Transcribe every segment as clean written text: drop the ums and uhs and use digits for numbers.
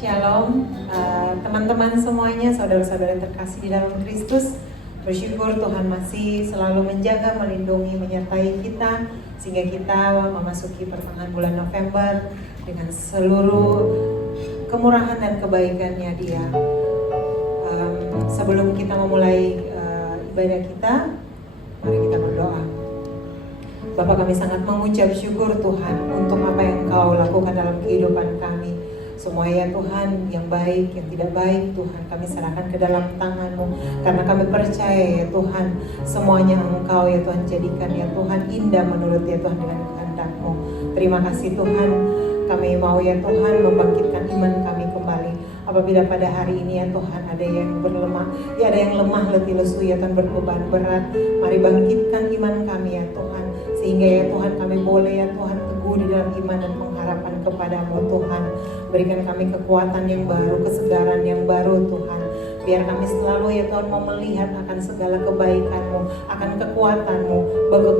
Shalom, teman-teman semuanya, saudara-saudara terkasih di dalam Kristus. Bersyukur Tuhan masih selalu menjaga, melindungi, menyertai kita sehingga kita memasuki pertengahan bulan November dengan seluruh kemurahan dan kebaikannya Dia. Sebelum kita memulai ibadah kita, mari kita berdoa. Bapa, kami sangat mengucap syukur Tuhan untuk apa yang Engkau lakukan dalam kehidupan kami. Semua ya Tuhan, yang baik, yang tidak baik Tuhan, kami serahkan ke dalam tangan-Mu. Karena kami percaya ya Tuhan, semuanya Engkau ya Tuhan jadikan ya Tuhan indah menurut ya Tuhan dengan kehendak-Mu. Terima kasih Tuhan, kami mau ya Tuhan membangkitkan iman kami kembali. Apabila pada hari ini ya Tuhan ada yang berlemah, ya ada yang lemah letih lesu ya Tuhan, berbeban berat, mari bangkitkan iman kami ya Tuhan, sehingga ya Tuhan kami boleh ya Tuhan teguh di dalam iman dan pengharapan kepada-Mu Tuhan. Berikan kami kekuatan yang baru, kesegaran yang baru Tuhan. Biar kami selalu ya Tuhan mau melihat akan segala kebaikan-Mu, akan kekuatan-Mu.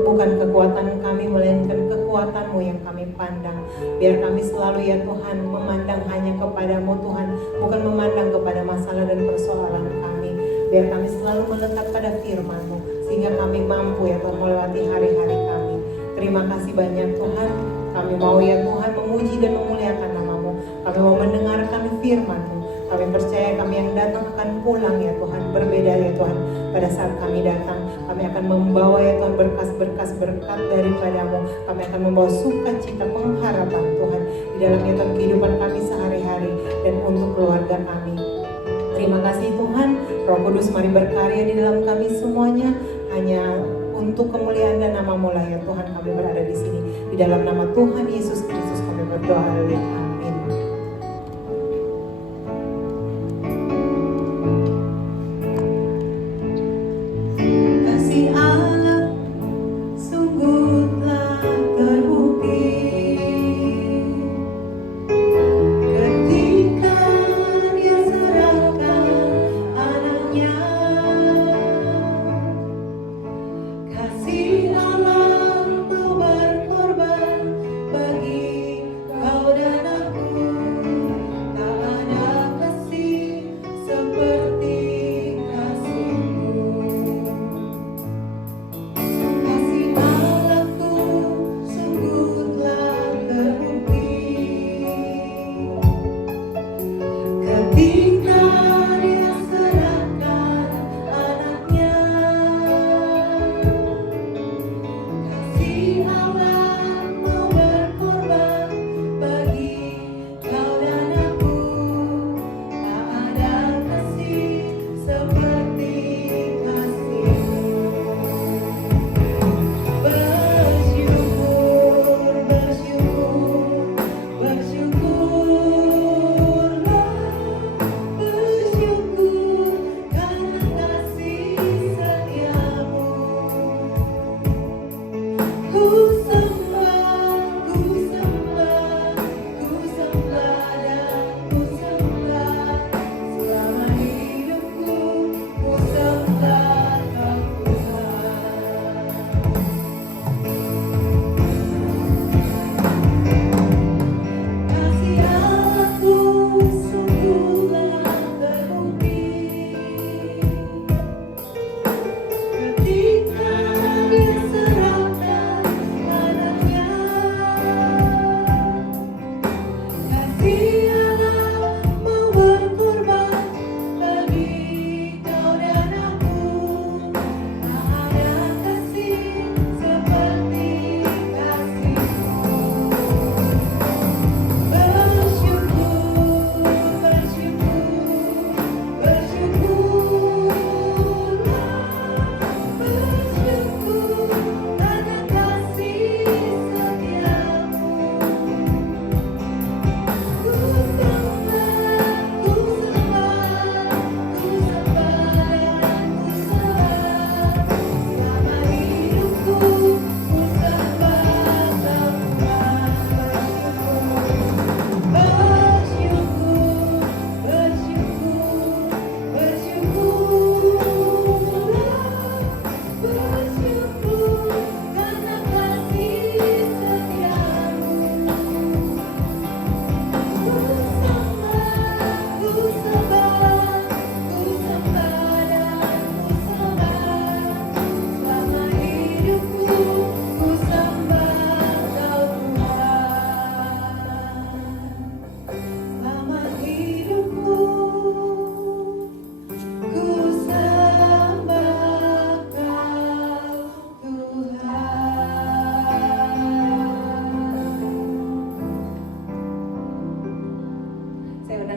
Bukan kekuatan kami, melainkan kekuatan-Mu yang kami pandang. Biar kami selalu ya Tuhan memandang hanya kepada-Mu Tuhan, bukan memandang kepada masalah dan persoalan kami. Biar kami selalu melekat pada firman-Mu, sehingga kami mampu ya Tuhan melewati hari-hari kami. Terima kasih banyak Tuhan. Kami mau ya Tuhan memuji dan memuliakan nama-Mu. Kami mau mendengarkan firman-Mu. Kami percaya kami yang datang akan pulang ya Tuhan. Berbeda ya Tuhan. Pada saat kami datang, kami akan membawa ya Tuhan berkas-berkas berkat daripada-Mu. Kami akan membawa sukacita pengharapan Tuhan di dalam ya Tuhan kehidupan kami sehari-hari dan untuk keluarga kami. Terima kasih Tuhan. Roh Kudus mari berkarya di dalam kami semuanya. Hanya untuk kemuliaan dan nama-Mu lah ya Tuhan kami berada di sini. Di dalam nama Tuhan Yesus Kristus kami berdoa. Amin. Kasih Allah sungguh telah terbukti ketika Dia serahkan anaknya. Kasih Allah untuk berkorban bagi kau dan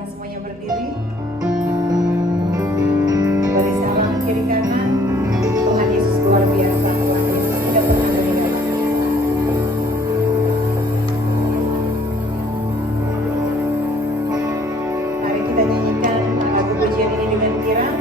silakan semuanya berdiri. Balik salam kiri kanan. Tuhan Yesus luar biasa. Tuhan Yesus tidak pernah meninggalkan kita. Mari kita nyanyikan lagu pujian ini dengan kirang.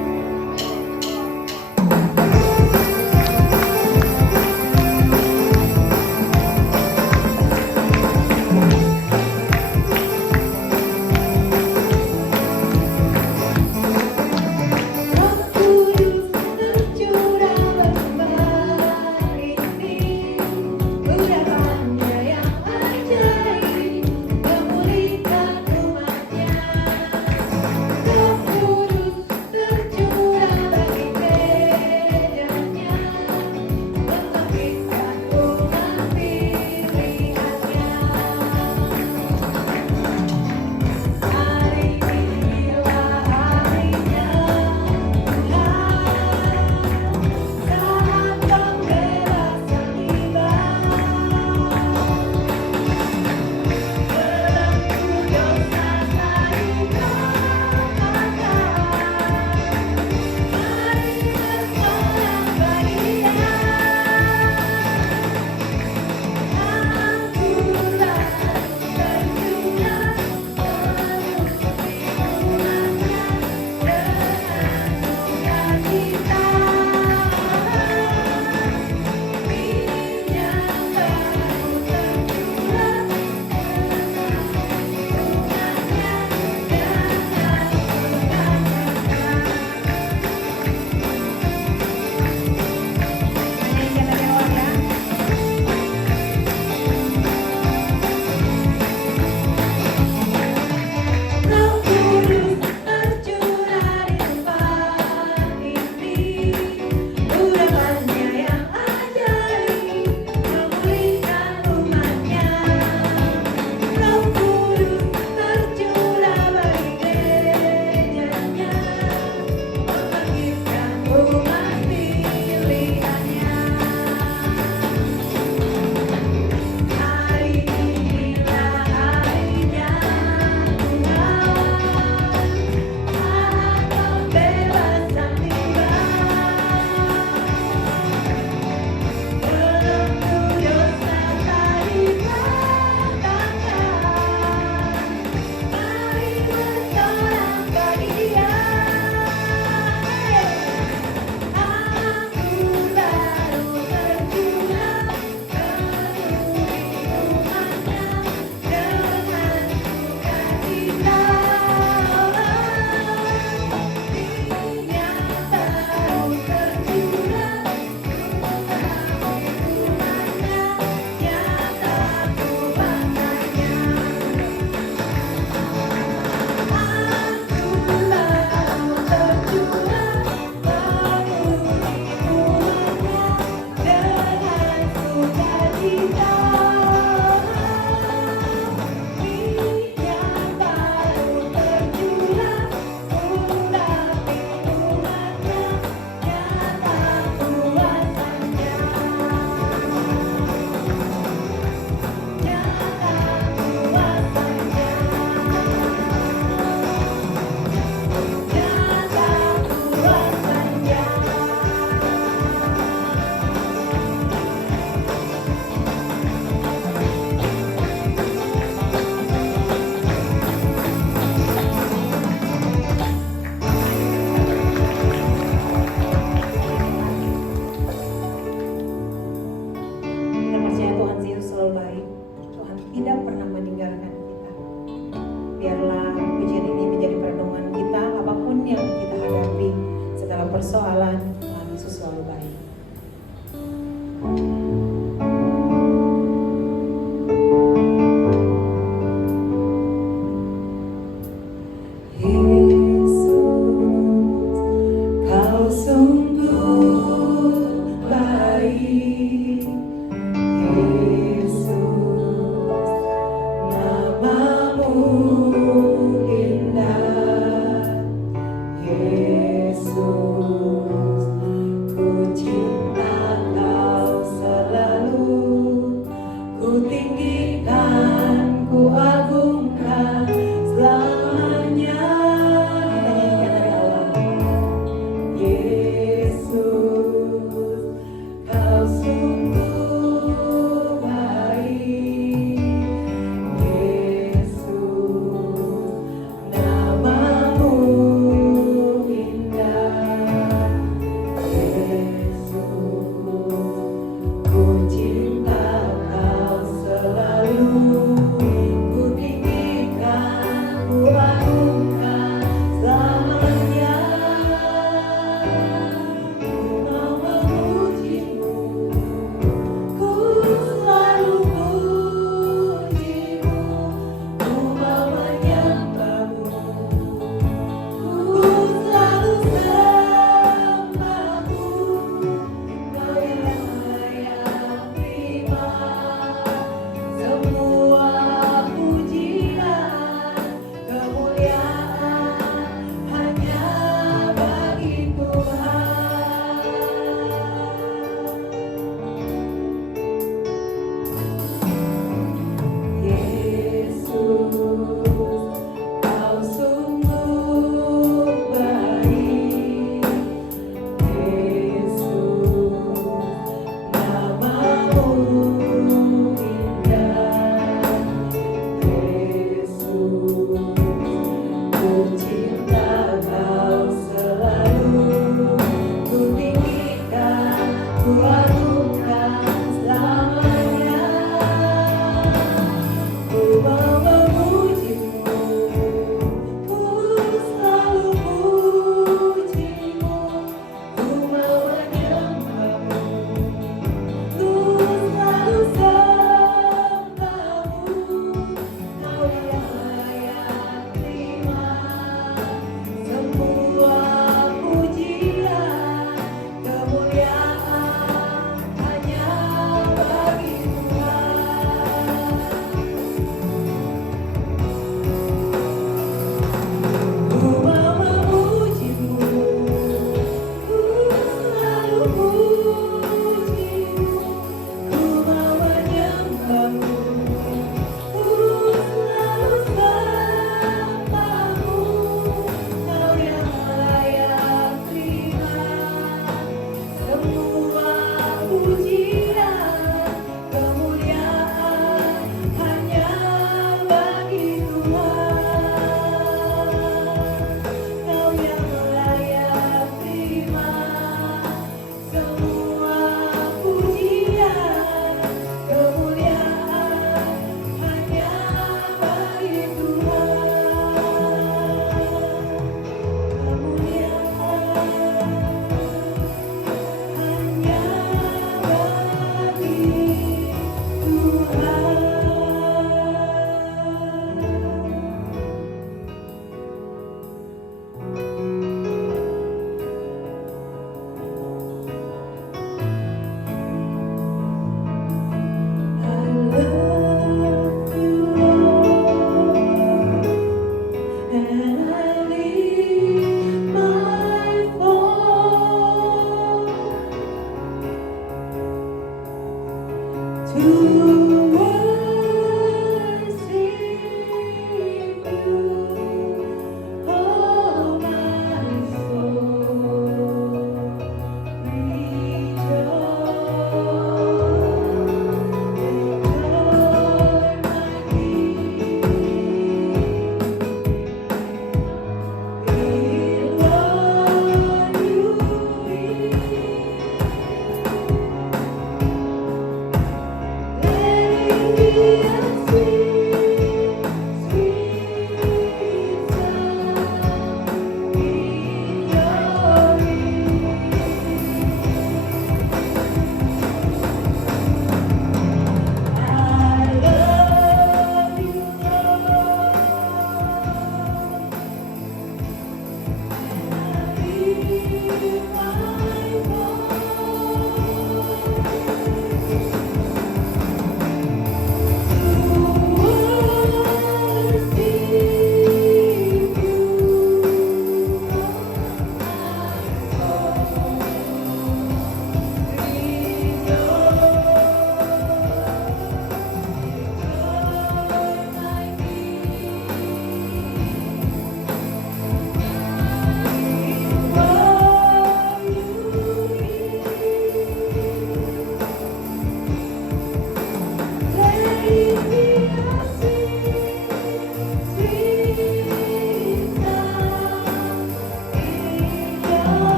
Persoalan, Tuhan Yesus selalu baik. Yesus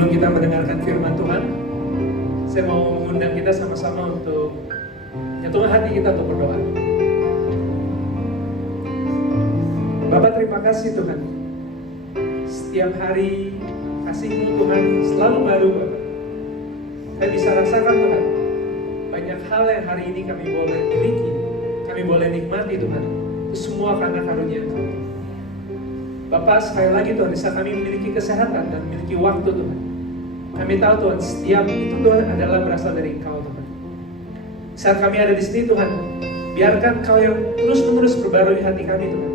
Sebelum kita mendengarkan firman Tuhan, saya mau mengundang kita sama-sama untuk menyatukan hati kita untuk berdoa. Bapak, terima kasih Tuhan. Setiap hari kasih-Mu Tuhan selalu baru, Bapak. Saya bisa rasakan Tuhan, banyak hal yang hari ini kami boleh miliki, kami boleh nikmati Tuhan. Itu semua karena karunia Engkau. Bapak, sekali lagi Tuhan, bisa kami memiliki kesehatan dan memiliki waktu Tuhan. Kami tahu Tuhan, setiap itu Tuhan adalah berasal dari Engkau Tuhan. Saat kami ada di sini Tuhan, biarkan Engkau yang terus-menerus perbarui hati kami Tuhan.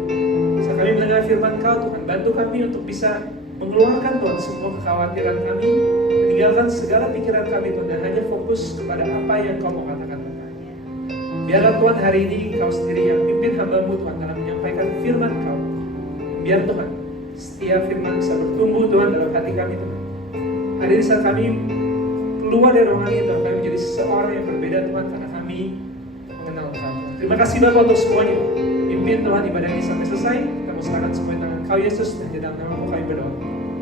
Saat kami mendengar firman Engkau Tuhan, bantu kami untuk bisa mengeluarkan Tuhan semua kekhawatiran kami, meninggalkan segala pikiran kami Tuhan, dan hanya fokus kepada apa yang Engkau mau katakan Tuhan. Biarlah Tuhan hari ini Engkau sendiri yang pimpin hamba-Mu Tuhan dalam menyampaikan firman Engkau. Biar Tuhan, setiap firman bisa bertumbuh Tuhan dalam hati kami Tuhan. Hari ini saat kami keluar dari ruangan ini Tuhan, kami menjadi seseorang yang berbeda Tuhan, karena kami mengenal Engkau. Terima kasih Bapak untuk semuanya. Pimpin Tuhan ibadah ini sampai selesai. Kita mau serahkan semua tangan Engkau Yesus, dan di dalam nama-Mu kami berdoa.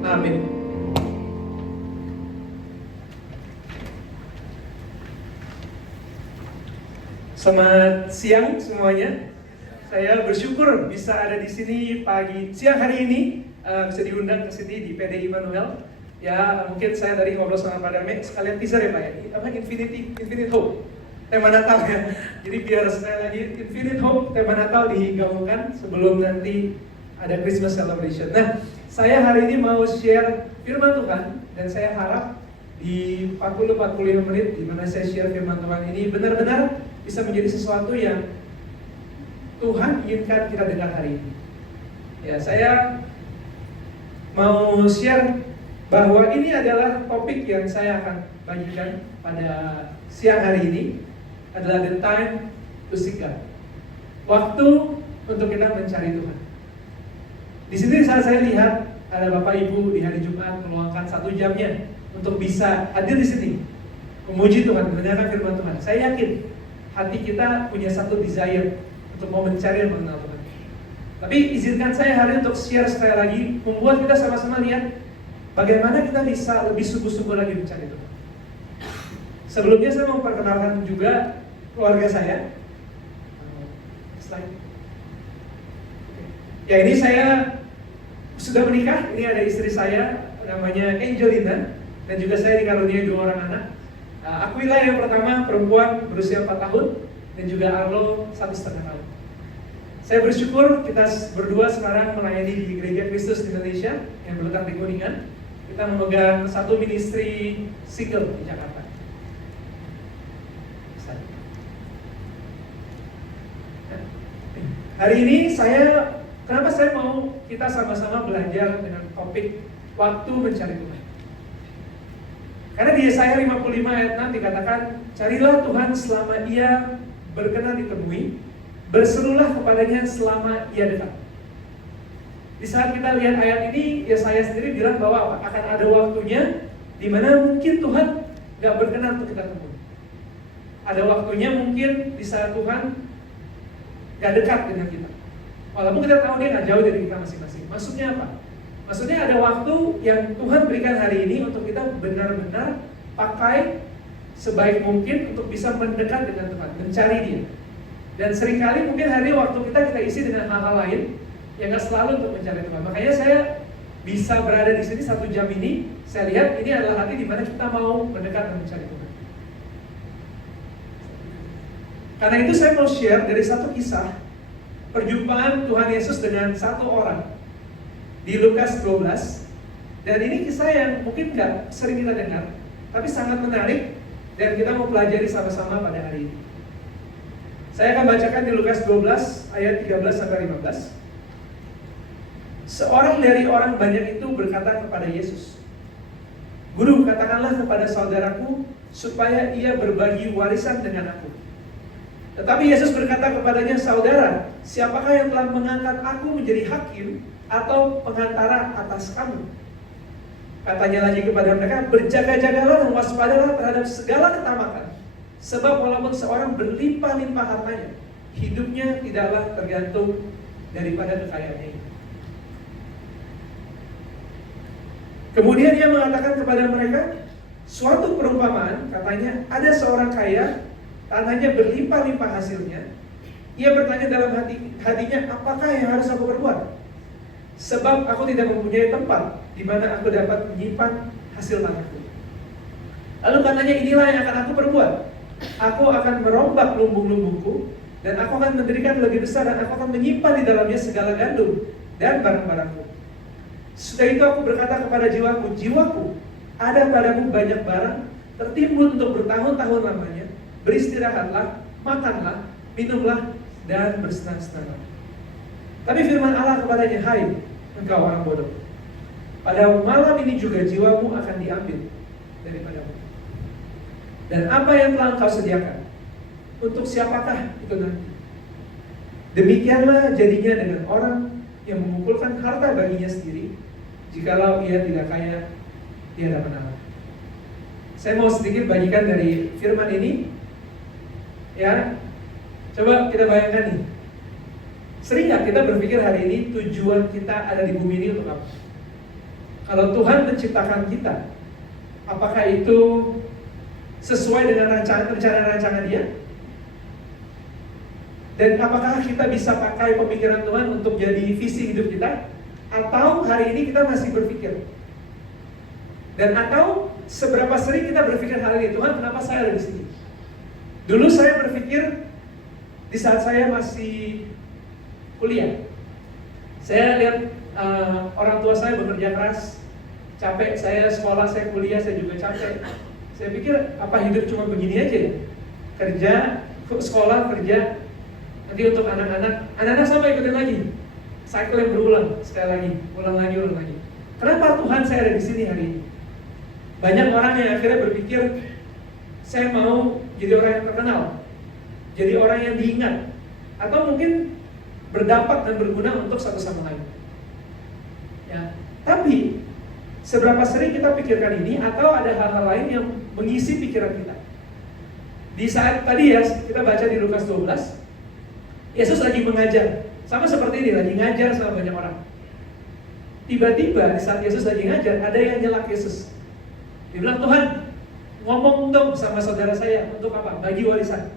Amin. Selamat siang semuanya. Saya bersyukur bisa ada di sini siang hari ini, bisa diundang ke sini di PD Immanuel. Ya, mungkin saya dari ngobrol sama Pak Dame, sekalian teaser ya Pak ya. Apa Infinite Hope, tema Natal ya. Jadi biar sekali lagi Infinite Hope, tema Natal digabungkan sebelum nanti ada Christmas celebration. Nah, saya hari ini mau share firman Tuhan, dan saya harap di 40-45 menit di mana saya share firman Tuhan ini benar-benar bisa menjadi sesuatu yang Tuhan inginkan kita dengar hari ini. Ya, saya mau share bahwa ini adalah topik yang saya akan bagikan pada siang hari ini, adalah the time to seek God. Waktu untuk kita mencari Tuhan. Di sini saat saya lihat ada Bapak Ibu di hari Jumat meluangkan 1 jamnya untuk bisa hadir di sini, memuji Tuhan, mendengarkan firman Tuhan. Saya yakin hati kita punya satu desire untuk mau mencari dan mengenal Tuhan. Tapi izinkan saya hari ini untuk share sekali lagi, membuat kita sama-sama lihat bagaimana kita bisa lebih sungguh-sungguh lagi mencari Tuhan. Sebelumnya saya mau perkenalkan juga keluarga saya. Slide. Ya, ini saya sudah menikah. Ini ada istri saya, namanya Angelina, dan juga saya dikaruniai 2 orang anak. Aquila yang pertama, perempuan berusia 4 tahun, dan juga Arlo 1,5 tahun. Saya bersyukur kita berdua sekarang melayani di Gereja Kristus Indonesia yang terletak di Kuningan. Kita memegang satu ministry single di Jakarta. Hari ini kenapa saya mau kita sama-sama belajar dengan topik waktu mencari Tuhan? Karena di Yesaya 55 ayat 6 dikatakan, carilah Tuhan selama Ia berkenan ditemui, berserulah kepadanya selama Ia dekat. Di saat kita lihat ayat ini, Yesaya sendiri bilang bahwa akan ada waktunya di mana mungkin Tuhan gak berkenan untuk kita temui. Ada waktunya mungkin di saat Tuhan gak dekat dengan kita. Walaupun kita tahu Dia gak jauh dari kita masing-masing. Maksudnya apa? Maksudnya ada waktu yang Tuhan berikan hari ini untuk kita benar-benar pakai sebaik mungkin untuk bisa mendekat dengan Tuhan, mencari Dia. Dan seringkali mungkin hari waktu kita isi dengan hal-hal lain yang gak selalu untuk mencari Tuhan. Makanya saya bisa berada di sini 1 jam ini, saya lihat ini adalah hati di mana kita mau mendekat dan mencari Tuhan. Karena itu saya mau share dari satu kisah perjumpaan Tuhan Yesus dengan satu orang di Lukas 12. Dan ini kisah yang mungkin gak sering kita dengar, tapi sangat menarik dan kita mau pelajari sama-sama pada hari ini. Saya akan bacakan di Lukas 12 ayat 13-15. Seorang dari orang banyak itu berkata kepada Yesus, Guru, katakanlah kepada saudaraku supaya ia berbagi warisan dengan aku. Tetapi Yesus berkata kepadanya, Saudara, siapakah yang telah mengangkat aku menjadi hakim atau pengantara atas kamu? Katanya lagi kepada mereka, berjaga-jagalah dan waspadalah terhadap segala ketamakan. Sebab walaupun seorang berlimpah-limpah hartanya, hidupnya tidaklah tergantung daripada kekayaannya. Kemudian ia mengatakan kepada mereka, suatu perumpamaan, katanya ada seorang kaya, tanahnya berlimpah-limpah hasilnya. Ia bertanya dalam hatinya, apakah yang harus aku perbuat? Sebab aku tidak mempunyai tempat di mana aku dapat menyimpan hasil tanahku. Lalu katanya, inilah yang akan aku perbuat. Aku akan merombak lumbung-lumbungku, dan aku akan mendirikan lebih besar, dan aku akan menyimpan di dalamnya segala gandum dan barang-barangku. Setelah itu aku berkata kepada jiwaku, jiwaku, ada padamu banyak barang, tertimbun untuk bertahun-tahun lamanya. Beristirahatlah, makanlah, minumlah, dan bersenang-senanglah. Tapi firman Allah kepadanya, hai engkau orang bodoh, pada malam ini juga jiwamu akan diambil daripadamu. Dan apa yang telah engkau sediakan, untuk siapakah itu nanti? Demikianlah jadinya dengan orang yang mengumpulkan harta baginya sendiri, jikalau ia tidak kaya di hadapan Allah. Saya mau sedikit bagikan dari firman ini. Ya, coba kita bayangkan nih. Sering gak kita berpikir hari ini tujuan kita ada di bumi ini untuk apa? Kalau Tuhan menciptakan kita, apakah itu sesuai dengan rencana-rancangan Dia? Dan apakah kita bisa pakai pemikiran Tuhan untuk jadi visi hidup kita? Atau hari ini kita masih berpikir? Dan atau seberapa sering kita berpikir hal ini, Tuhan kenapa saya ada di sini? Dulu saya berpikir di saat saya masih kuliah. Saya lihat orang tua saya bekerja keras, capek, saya sekolah, saya kuliah, saya juga capek. Saya pikir apa hidup cuma begini aja ya? Kerja, sekolah, kerja. Nanti untuk anak-anak sama ikutin lagi. Cycle yang berulang, sekali lagi, ulang lagi. Kenapa Tuhan saya ada di sini hari ini? Banyak orang yang akhirnya berpikir, saya mau jadi orang yang terkenal, jadi orang yang diingat, atau mungkin berdampak dan berguna untuk satu sama lain. Ya, tapi seberapa sering kita pikirkan ini, atau ada hal-hal lain yang mengisi pikiran kita? Di saat tadi ya kita baca di Lukas 12, Yesus lagi mengajar, sama seperti ini, lagi ngajar sama banyak orang. Tiba-tiba di saat Yesus lagi ngajar, ada yang nyelak Yesus. Dia bilang, Tuhan, ngomong dong sama saudara saya, untuk apa? Bagi warisan.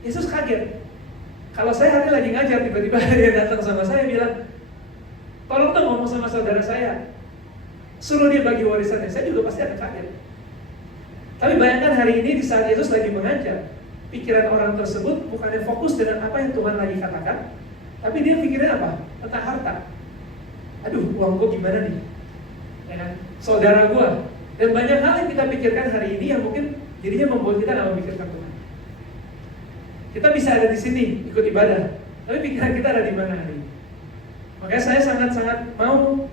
Yesus kaget. Kalau saya hari lagi ngajar, tiba-tiba ada yang datang sama saya bilang, tolong dong ngomong sama saudara saya, suruh dia bagi warisannya. Saya juga pasti akan kaget. Tapi bayangkan hari ini di saat Yesus lagi mengajar, pikiran orang tersebut bukannya fokus dengan apa yang Tuhan lagi katakan, tapi dia pikirin apa? Tentang harta. Aduh, uang gue gimana nih? Ya kan? Saudara gue. Dan banyak hal yang kita pikirkan hari ini yang mungkin jadinya membuat kita tidak memikirkan Tuhan. Kita bisa ada di sini ikut ibadah, tapi pikiran kita ada di mana hari ini? Makanya saya sangat-sangat mau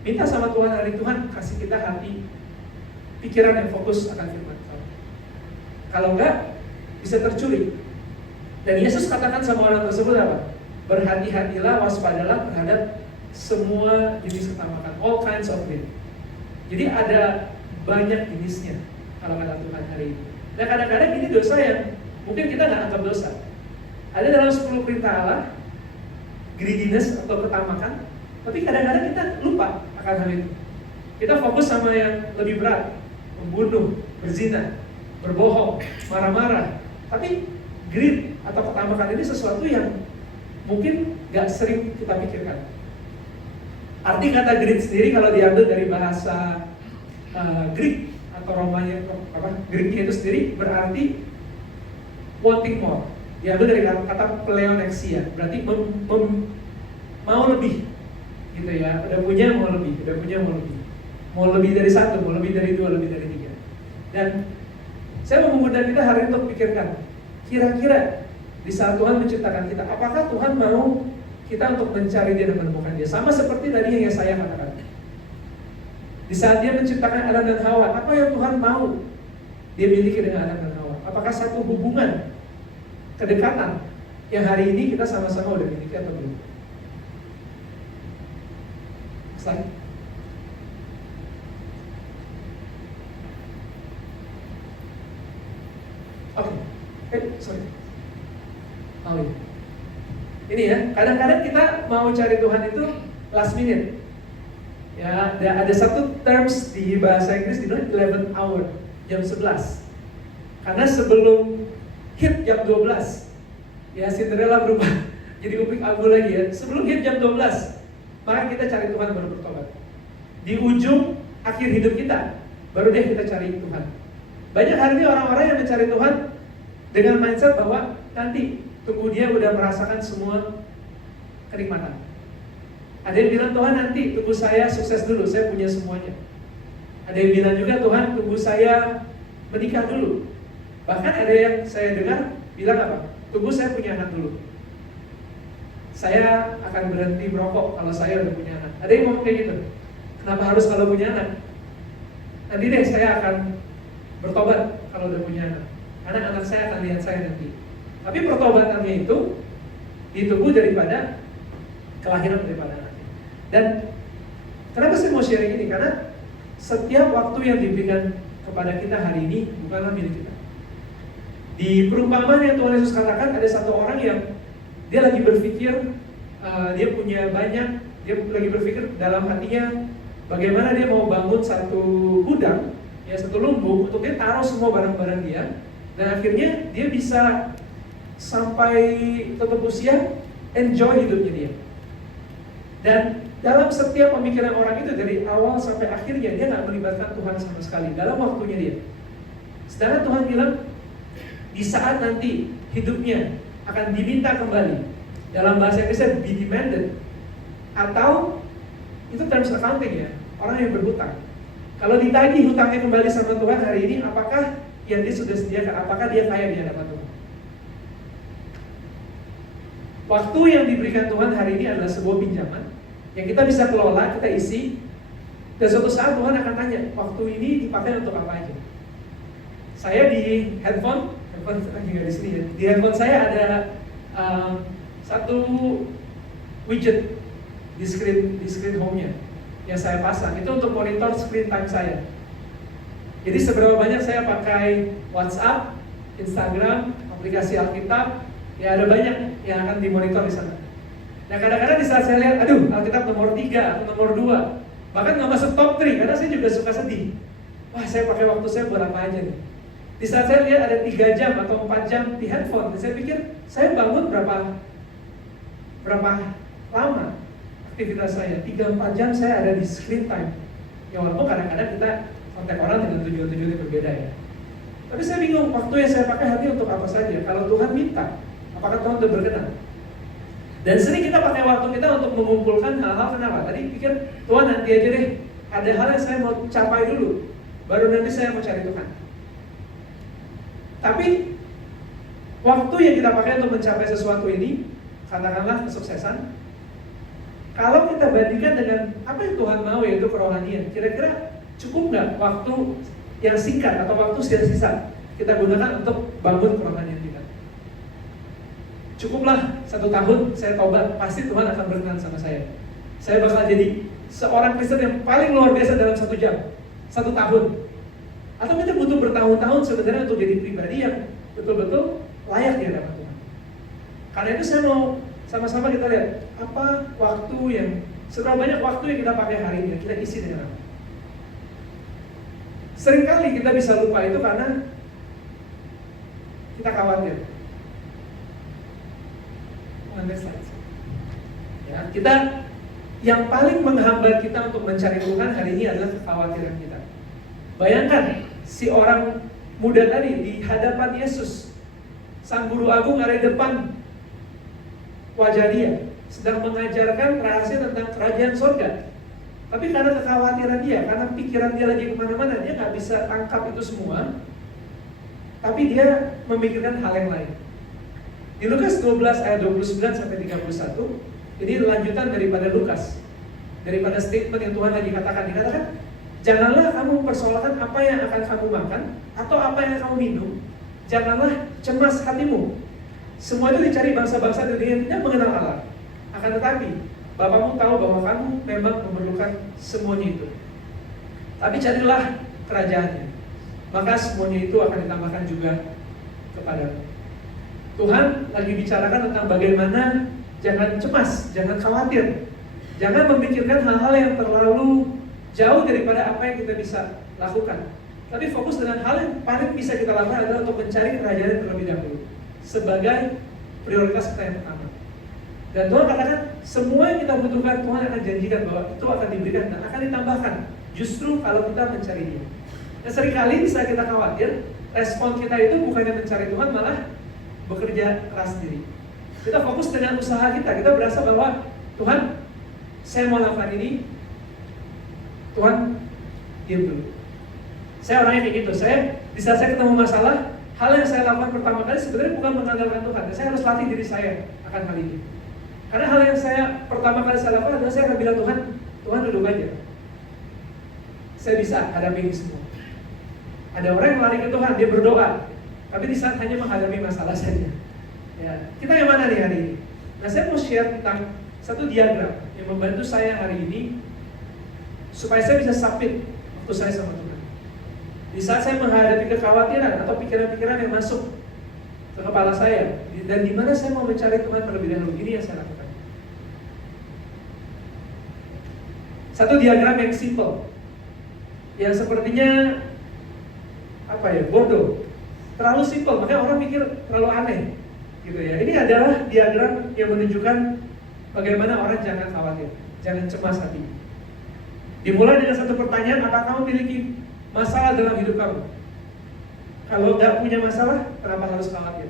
minta sama Tuhan hari, Tuhan kasih kita hati, pikiran yang fokus akan firman Tuhan. Kalau enggak, bisa tercuri. Dan Yesus katakan sama orang tersebut apa? Berhati-hatilah, waspadalah terhadap semua jenis ketamakan, all kinds of sin. Jadi ada banyak jenisnya kalau kata Tuhan hari ini. Nah kadang-kadang ini dosa yang mungkin kita nggak anggap dosa. Ada dalam 10 perintah Allah, greediness atau ketamakan, tapi kadang-kadang kita lupa akan hal itu. Kita fokus sama yang lebih berat, membunuh, berzina, berbohong, marah-marah. Tapi greed atau ketamakan ini sesuatu yang mungkin gak sering kita pikirkan. Arti kata greed sendiri kalau diambil dari bahasa Greek atau Romanya, Greeknya itu sendiri berarti wanting more. Diambil dari kata pleonexia, berarti mau lebih, gitu ya. Udah punya mau lebih, mau lebih dari satu, mau lebih dari dua, lebih dari tiga. Dan saya mau mengundang kita hari ini untuk pikirkan, kira-kira di saat Tuhan menciptakan kita, apakah Tuhan mau kita untuk mencari Dia dan menemukan Dia? Sama seperti tadi yang saya katakan. Di saat Dia menciptakan Adam dan Hawa, apa yang Tuhan mau Dia miliki dengan Adam dan Hawa? Apakah satu hubungan, kedekatan yang hari ini kita sama-sama udah miliki atau belum? Slide. Oke, sorry. Oh iya. Ini ya, kadang-kadang kita mau cari Tuhan itu last minute. Ya, ada satu terms di bahasa Inggris dibilang 11 hour, jam 11. Karena sebelum hit jam 12, ya Cinderella berubah jadi upik abu lagi ya. Sebelum hit jam 12, maka kita cari Tuhan baru bertobat. Di ujung akhir hidup kita, baru deh kita cari Tuhan. Banyak hari ini orang-orang yang mencari Tuhan dengan mindset bahwa nanti tunggu dia udah merasakan semua kenikmatan. Ada yang bilang Tuhan nanti tunggu saya sukses dulu, saya punya semuanya. Ada yang bilang juga Tuhan tunggu saya menikah dulu. Bahkan ada yang saya dengar bilang apa? Tunggu saya punya anak dulu. Saya akan berhenti merokok kalau saya udah punya anak. Ada yang ngomong kayak gitu. Kenapa harus kalau punya anak? Nanti deh saya akan bertobat kalau udah punya anak. Anak-anak saya akan lihat saya nanti. Tapi pertobatannya itu ditunggu daripada kelahiran daripada anaknya. Dan kenapa saya mau sharing ini? Karena setiap waktu yang diberikan kepada kita hari ini bukanlah milik kita. Di perumpamaan yang Tuhan Yesus katakan, ada satu orang yang dia lagi berpikir, dia punya banyak, dia lagi berpikir dalam hatinya bagaimana dia mau bangun satu gudang, ya satu lumbung untuk dia taruh semua barang-barang dia, dan akhirnya dia bisa sampai tetap usia enjoy hidupnya dia. Dan dalam setiap pemikiran orang itu dari awal sampai akhirnya dia nggak melibatkan Tuhan sama sekali dalam waktunya dia. Sedangkan Tuhan bilang di saat nanti hidupnya akan diminta kembali, dalam bahasa Inggrisnya be demanded, atau itu terms accounting ya, orang yang berhutang. Kalau ditagih hutangnya kembali sama Tuhan hari ini, apakah yang dia sudah sediakan, apakah dia kaya di hadapan Tuhan? Waktu yang diberikan Tuhan hari ini adalah sebuah pinjaman yang kita bisa kelola, kita isi, dan suatu saat Tuhan akan tanya, waktu ini dipakai untuk apa aja? Saya di handphone juga di sini ya. Di handphone saya ada satu widget di screen home-nya yang saya pasang. Itu untuk monitor screen time saya. Jadi seberapa banyak saya pakai WhatsApp, Instagram, aplikasi Alkitab, ya ada banyak yang akan dimonitor di sana. Nah kadang-kadang di saat saya lihat, aduh Alkitab nomor 3 atau nomor 2, bahkan nggak masuk top 3, karena saya juga suka sedih. Wah saya pakai waktu saya buat apa aja nih. Di saat saya lihat ada 3 jam atau 4 jam di handphone, saya pikir saya bangun berapa lama aktivitas saya. 3-4 jam saya ada di screen time. Ya walaupun kadang-kadang kita kontak orang dengan tujuan-tujuan yang berbeda ya. Tapi saya bingung, waktu yang saya pakai hari untuk apa saja. Kalau Tuhan minta, apakah Tuhan sudah berkenan? Dan sering kita pakai waktu kita untuk mengumpulkan hal-hal. Kenapa? Tadi pikir Tuhan nanti aja deh, ada hal yang saya mau capai dulu, baru nanti saya mau cari Tuhan. Tapi waktu yang kita pakai untuk mencapai sesuatu ini, katakanlah kesuksesan, kalau kita bandingkan dengan apa yang Tuhan mau, yaitu kerohanian, kira-kira cukup nggak waktu yang singkat atau waktu sisa kita gunakan untuk bangun kerohanian kita? Cukuplah 1 tahun saya tobat, pasti Tuhan akan berkenan sama saya. Saya bakal jadi seorang Kristen yang paling luar biasa dalam 1 jam, 1 tahun. Atau kita butuh bertahun-tahun sebenarnya untuk jadi pribadi yang betul-betul layak di hadapan Tuhan. Karena itu saya mau sama-sama kita lihat apa waktu yang, seberapa banyak waktu yang kita pakai hari ini, kita isi dengan apa. Seringkali kita bisa lupa itu karena kita khawatir. Ya, kita yang paling menghambat kita untuk mencari Tuhan hari ini adalah kekhawatiran kita. Bayangkan si orang muda tadi di hadapan Yesus, sang guru agung ada di depan wajah dia, sedang mengajarkan rahasia tentang kerajaan sorga. Tapi karena kekhawatiran dia, karena pikiran dia lagi kemana-mana, dia nggak bisa tangkap itu semua. Tapi dia memikirkan hal yang lain. Di Lukas 12 ayat 29 sampai 31, ini lanjutan daripada Lukas, daripada statement yang Tuhan lagi katakan. Dikatakan, janganlah kamu mempersoalkan apa yang akan kamu makan atau apa yang kamu minum. Janganlah cemas hatimu. Semua itu dicari bangsa-bangsa di dunia yang tidak mengenal Allah. Akan tetapi Bapamu tahu bahwa kamu memang memerlukan semuanya itu. Tapi carilah kerajaannya, maka semuanya itu akan ditambahkan juga kepadamu. Tuhan lagi bicarakan tentang bagaimana jangan cemas, jangan khawatir. Jangan memikirkan hal-hal yang terlalu jauh daripada apa yang kita bisa lakukan. Tapi fokus dengan hal yang paling bisa kita lakukan adalah untuk mencari kerajaan terlebih dahulu sebagai prioritas kita yang pertama. Dan Tuhan katakan semua yang kita butuhkan Tuhan akan janjikan bahwa itu akan diberikan dan akan ditambahkan. Justru kalau kita mencari Dia. Dan seringkali bisa kita khawatir respon kita itu bukannya mencari Tuhan, malah bekerja keras sendiri. Kita fokus dengan usaha kita. Kita berasa bahwa Tuhan, saya mau lakukan ini, Tuhan diam dulu. Saya orangnya kayak gitu. Di saat saya ketemu masalah, hal yang saya lakukan pertama kali sebenarnya bukan mengandalkan Tuhan. Dan saya harus latih diri saya akan hal ini. Karena hal yang pertama kali saya lakukan adalah saya akan bilang Tuhan duduk aja. Saya bisa hadapi ini semua. Ada orang yang lari ke Tuhan, dia berdoa, tapi di saat hanya menghadapi masalah saja. Ya, kita yang mana nih hari ini? Nah, saya mau share tentang satu diagram yang membantu saya hari ini supaya saya bisa submit waktu saya sama Tuhan. Di saat saya menghadapi kekhawatiran atau pikiran-pikiran yang masuk ke kepala saya, dan di mana saya mau mencari Tuhan terlebih dahulu, ini yang saya lakukan. Satu diagram yang simple, yang sepertinya bodoh, terlalu simple, makanya orang mikir terlalu aneh, gitu ya. Ini adalah diagram yang menunjukkan bagaimana orang jangan khawatir, jangan cemas hati. Dimulai dengan satu pertanyaan, apakah kamu memiliki masalah dalam hidup kamu? Kalau nggak punya masalah, kenapa harus khawatir?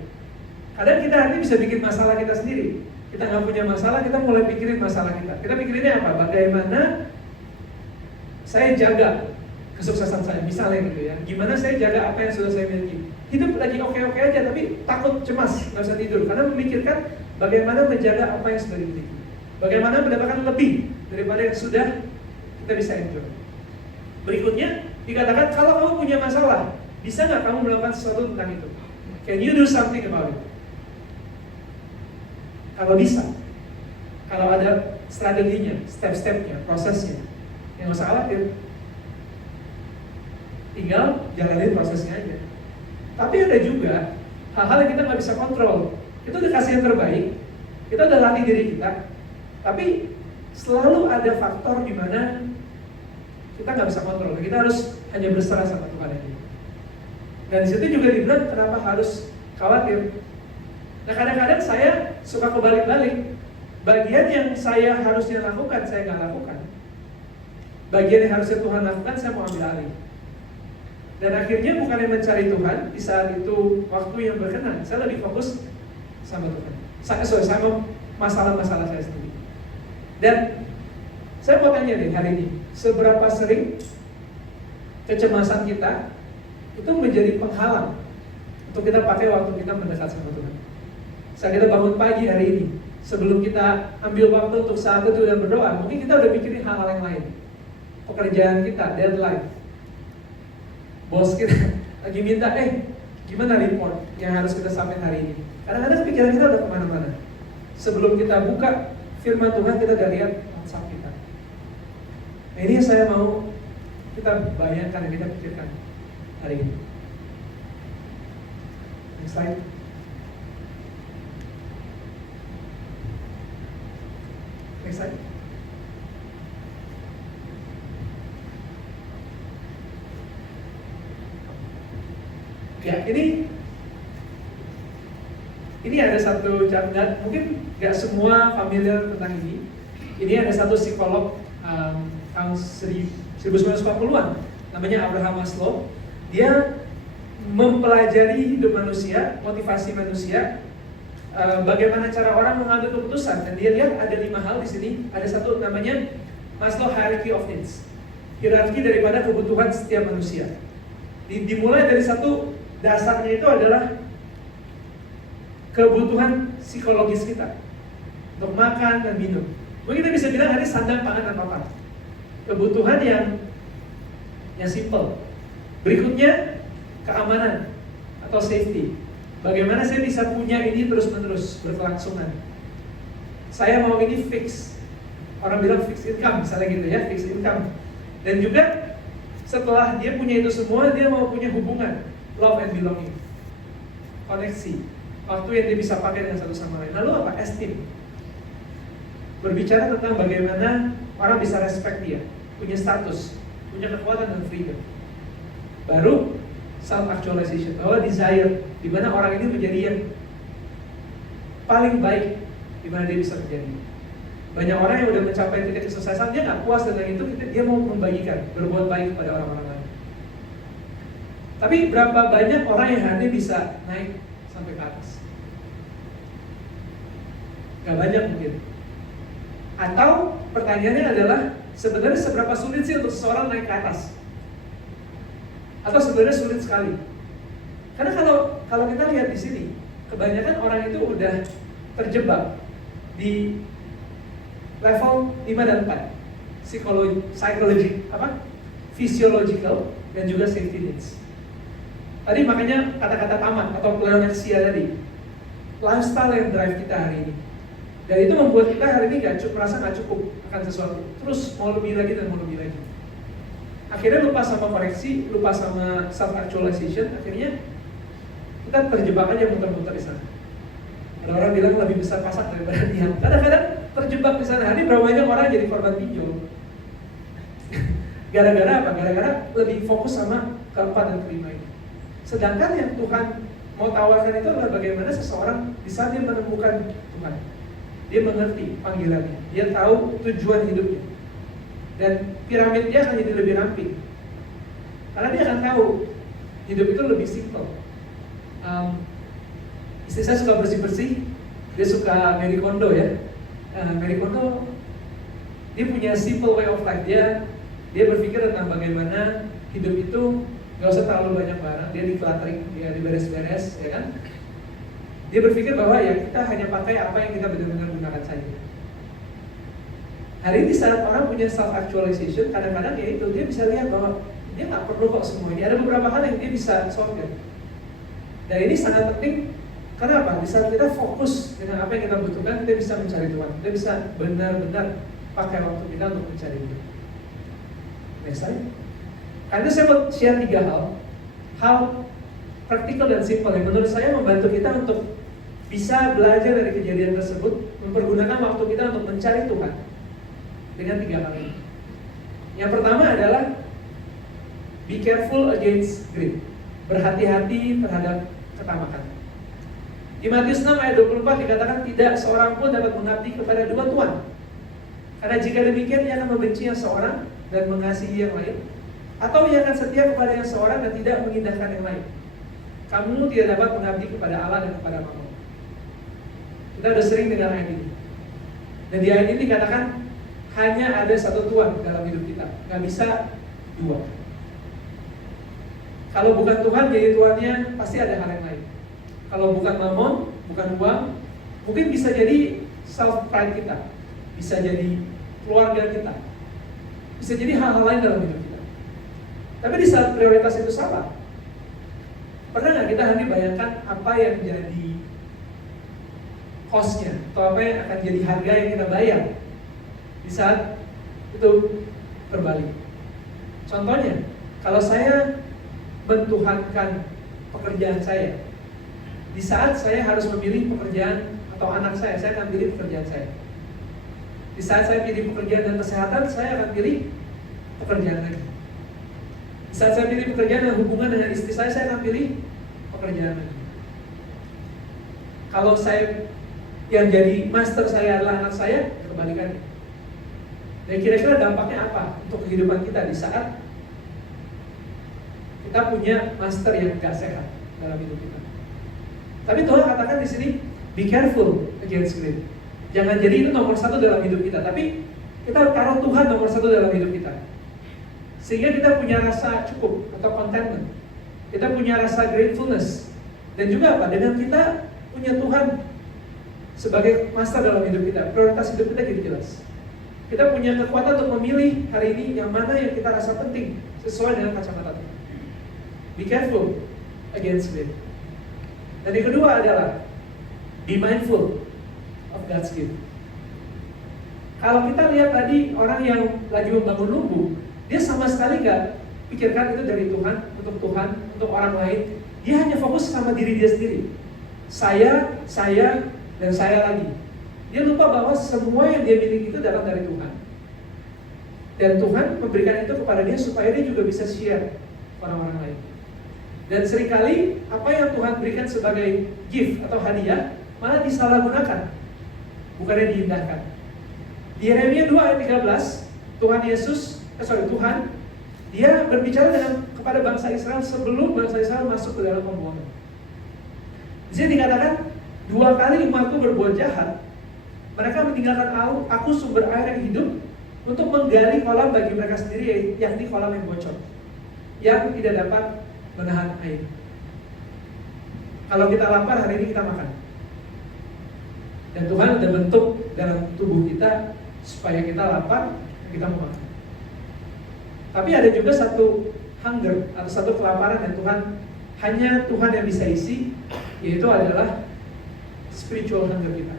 Kadang kita nanti bisa bikin masalah kita sendiri. Kita nggak punya masalah, kita mulai pikirin masalah kita. Kita pikirinnya apa? Bagaimana saya jaga kesuksesan saya, misalnya gitu ya. Gimana saya jaga apa yang sudah saya miliki. Hidup lagi oke-oke aja, tapi takut, cemas, nggak bisa tidur. Karena memikirkan bagaimana menjaga apa yang sudah dimiliki. Bagaimana mendapatkan lebih daripada yang sudah kita bisa enjoy. Berikutnya, dikatakan kalau kamu punya masalah, bisa nggak kamu melakukan sesuatu tentang itu? Can you do something about it? Kalau bisa, kalau ada strateginya, step-stepnya, prosesnya, yang nggak usah khawatir, tinggal jalanin prosesnya aja. Tapi ada juga hal-hal yang kita nggak bisa kontrol. Itu udah kasih yang terbaik, kita udah latih diri kita, tapi selalu ada faktor di mana kita nggak bisa kontrol. Kita harus hanya berserah sama Tuhan aja. Dan di situ juga dibilang kenapa harus khawatir. Nah, kadang-kadang saya suka kebalik-balik. Bagian yang saya harusnya lakukan, saya nggak lakukan. Bagian yang harusnya Tuhan lakukan, saya mau ambil alih. Dan akhirnya bukan yang mencari Tuhan, di saat itu waktu yang berkenan, saya lebih fokus sama Tuhan. Sama masalah-masalah saya sendiri. Dan saya mau tanya nih hari ini, seberapa sering kecemasan kita itu menjadi penghalang untuk kita pakai waktu kita mendekat sama Tuhan. Saat kita bangun pagi hari ini, sebelum kita ambil waktu untuk saat itu dan berdoa, mungkin kita udah mikirin hal-hal yang lain. Pekerjaan kita, deadline. Bos kita lagi minta, gimana report yang harus kita submit hari ini. Kadang-kadang pikiran kita udah kemana-mana. Sebelum kita buka firman Tuhan, kita udah lihat WhatsApp kita. Nah, ini yang saya mau kita bayangkan dan kita pikirkan hari ini. Next slide. Next slide. Ya, ini ada satu dan mungkin nggak semua familiar tentang ini. Ini ada satu psikolog tahun 1940-an, namanya Abraham Maslow. Dia mempelajari hidup manusia, motivasi manusia, bagaimana cara orang mengambil keputusan. Dan dia lihat ada 5 hal di sini. Ada satu namanya Maslow Hierarchy of Needs, hierarki daripada kebutuhan setiap manusia. Dimulai dari satu, dasarnya itu adalah kebutuhan psikologis kita untuk makan dan minum. Mungkin kita bisa bilang hari sandang, pangan, dan papan. Kebutuhan yang simple. Berikutnya keamanan atau safety. Bagaimana saya bisa punya ini terus-menerus berkelangsungan. Saya mau ini fix. Orang bilang fix income, misalnya gitu ya, fix income. Dan juga setelah dia punya itu semua, dia mau punya hubungan, love and belonging, koneksi, waktu yang dia bisa pakai dengan satu sama lain. Lalu apa? Esteem. berbicara tentang bagaimana orang bisa respect dia, punya status, punya kekuatan dan freedom. Baru self actualization, bahwa desire, di mana orang ini menjadi yang paling baik di mana dia bisa menjadi. Banyak orang yang udah mencapai titik kesuksesan, dia nggak puas dengan itu, dia mau membagikan, berbuat baik kepada orang-orang lain. Tapi berapa banyak orang yang hanya bisa naik sampai ke atas? Gak banyak mungkin. Atau pertanyaannya adalah, sebenarnya seberapa sulit sih untuk seseorang naik ke atas? Atau sebenarnya sulit sekali? Karena kalau kita lihat di sini, kebanyakan orang itu udah terjebak di level 5 dan 4. Physiological dan juga safety needs. Tadi makanya kata-kata taman atau pleonexia tadi, lifestyle yang drive kita hari ini. Dan itu membuat kita hari ini merasa gak cukup akan sesuatu. Terus mau lebih lagi dan mau lebih lagi. Akhirnya lupa sama koreksi, lupa sama self-actualization. Akhirnya kita terjebak aja muter-muter di sana. Ada orang bilang lebih besar pasak daripada tiang. Kadang-kadang terjebak di sana. Hari berapa banyak orang jadi korban pinjol. Gara-gara apa? Gara-gara lebih fokus sama keempat dan kelima ini. Sedangkan yang Tuhan mau tawarkan itu adalah bagaimana seseorang di saat dia menemukan Tuhan, dia mengerti panggilannya, dia tahu tujuan hidupnya, dan piramidnya akan jadi lebih ramping. Karena dia akan tahu hidup itu lebih simple. Istri saya suka bersih-bersih, dia suka Marie Kondo ya. Marie Kondo, dia punya simple way of life. Dia berpikir tentang bagaimana hidup itu gak usah terlalu banyak barang, dia decluttering, dia diberes-beres, ya kan? Dia berpikir bahwa ya kita hanya pakai apa yang kita benar-benar gunakan saja. Hari ini saat orang punya self-actualization, kadang-kadang ya itu, dia bisa lihat bahwa dia gak perlu kok semua ini. Ada beberapa hal yang dia bisa sortir. Dan ini sangat penting, karena apa? Di saat kita fokus dengan apa yang kita butuhkan, kita bisa mencari Tuhan. Kita bisa benar-benar pakai waktu kita untuk mencari Tuhan. Next slide. Karena saya mau share 3 hal praktikal dan simpel yang menurut saya membantu kita untuk bisa belajar dari kejadian tersebut, mempergunakan waktu kita untuk mencari Tuhan dengan 3 hal ini. Yang pertama adalah be careful against greed, berhati-hati terhadap ketamakan. Di Matius 6 ayat 24 dikatakan tidak seorang pun dapat mengabdi kepada 2 tuan. Karena jika demikian ia akan membenci yang seorang dan mengasihi yang lain, atau ia akan setia kepada yang seorang dan tidak mengindahkan yang lain. Kamu tidak dapat mengabdi kepada Allah dan kepada Mammon. Kita sudah sering dengar ayat ini. Dan di ayat ini dikatakan hanya ada 1 Tuhan dalam hidup kita, nggak bisa 2. Kalau bukan Tuhan jadi tuannya pasti ada hal yang lain. Kalau bukan Mammon, bukan uang, mungkin bisa jadi self pride kita, bisa jadi keluarga kita, bisa jadi hal-hal lain dalam hidup kita. Tapi di saat prioritas itu salah, pernah nggak kita hanya bayangkan apa yang jadi cost-nya atau apa yang akan jadi harga yang kita bayar di saat itu terbalik? Contohnya, kalau saya mentuhankan pekerjaan saya, di saat saya harus memilih pekerjaan atau anak saya akan pilih pekerjaan saya. Di saat saya pilih pekerjaan dan kesehatan, saya akan pilih pekerjaan lagi. Di saat saya pilih pekerjaan dan hubungan dengan istri saya akan pilih pekerjaan lagi. Kalau saya yang jadi master saya adalah anak saya, kebalikannya. Dan kira-kira dampaknya apa untuk kehidupan kita di saat kita punya master yang gak sehat dalam hidup kita? Tapi Tuhan katakan di sini, be careful against greed. Jangan jadi itu nomor 1 dalam hidup kita, tapi kita taruh Tuhan nomor 1 dalam hidup kita. Sehingga kita punya rasa cukup atau contentment. Kita punya rasa gratefulness. Dan juga apa? Dengan kita punya Tuhan sebagai master dalam hidup kita, prioritas hidup kita jadi jelas. Kita punya kekuatan untuk memilih hari ini yang mana yang kita rasa penting sesuai dengan kacamata Tuhan. Be careful against greed. Dan yang kedua adalah be mindful of God's gift. Kalau kita lihat tadi orang yang lagi membangun lumbung, dia sama sekali gak pikirkan itu dari Tuhan, untuk orang lain. Dia hanya fokus sama diri dia sendiri. Saya, dan saya lagi. Dia lupa bahwa semua yang dia miliki itu datang dari Tuhan. Dan Tuhan memberikan itu kepada dia supaya dia juga bisa share orang-orang lain. Dan seringkali apa yang Tuhan berikan sebagai gift atau hadiah malah disalahgunakan, bukannya diindahkan. Di Yeremia 2 ayat 13, Tuhan dia berbicara kepada bangsa Israel sebelum bangsa Israel masuk ke dalam pembuangan. Di sini dikatakan, 2 kali umatku berbuat jahat. Mereka meninggalkan aku sumber air yang hidup untuk menggali kolam bagi mereka sendiri, yakni kolam yang bocor, yang tidak dapat menahan air. Kalau kita lapar, hari ini kita makan. Dan Tuhan sudah bentuk dalam tubuh kita supaya kita lapar, kita mau makan. Tapi ada juga satu hunger atau satu kelaparan yang hanya Tuhan yang bisa isi, yaitu adalah spiritual hunger kita.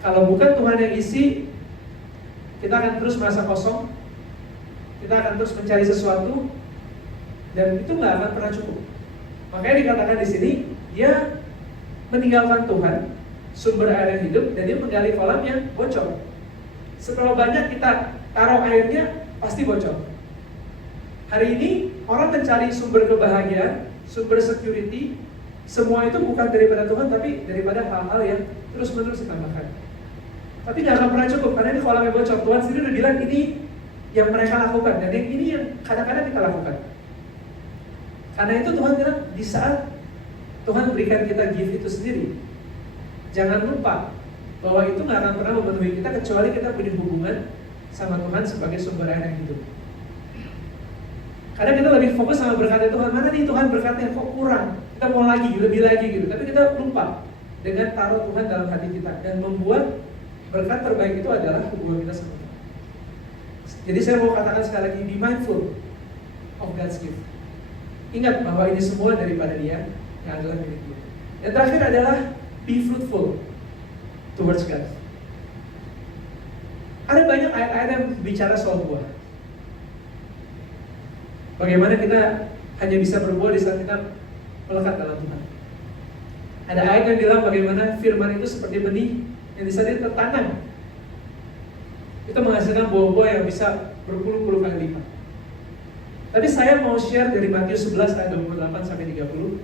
Kalau bukan Tuhan yang isi, kita akan terus merasa kosong, kita akan terus mencari sesuatu, dan itu nggak akan pernah cukup. Makanya dikatakan di sini, dia meninggalkan Tuhan, sumber air yang hidup, dan dia menggali kolam yang bocor. Seberapa banyak kita taruh airnya, pasti bocor. Hari ini orang mencari sumber kebahagiaan, sumber security, semua itu bukan daripada Tuhan, tapi daripada hal-hal yang terus-menerus ditambahkan. Tapi nggak akan pernah cukup, karena ini kolam yang bocor. Tuhan sendiri udah bilang ini yang mereka lakukan, dan yang ini yang kadang-kadang kita lakukan. Karena itu Tuhan bilang, di saat Tuhan berikan kita gift itu sendiri, jangan lupa bahwa itu nggak akan pernah memenuhi kita kecuali kita punya hubungan sama Tuhan sebagai sumber air yang hidup. Karena kita lebih fokus sama berkat Tuhan, mana nih Tuhan berkatnya kok kurang, kita mau lagi, lebih lagi gitu. Tapi kita lupa dengan taruh Tuhan dalam hati kita dan membuat berkat terbaik itu adalah hubungan kita sama Tuhan. Jadi saya mau katakan sekali lagi, be mindful of God's gift. Ingat bahwa ini semua daripada Dia yang adalah milik Dia. Yang terakhir adalah be fruitful towards God. Ada banyak ayat-ayat yang bicara soal buah. Bagaimana kita hanya bisa berbuah di saat kita melekat dalam Tuhan. Ada ayat yang bilang bagaimana firman itu seperti benih yang di saat dia tertanam, itu menghasilkan buah-buah yang bisa berpuluh-puluh kali lipat. Tapi saya mau share dari Matius 11 ayat 28 sampai 30.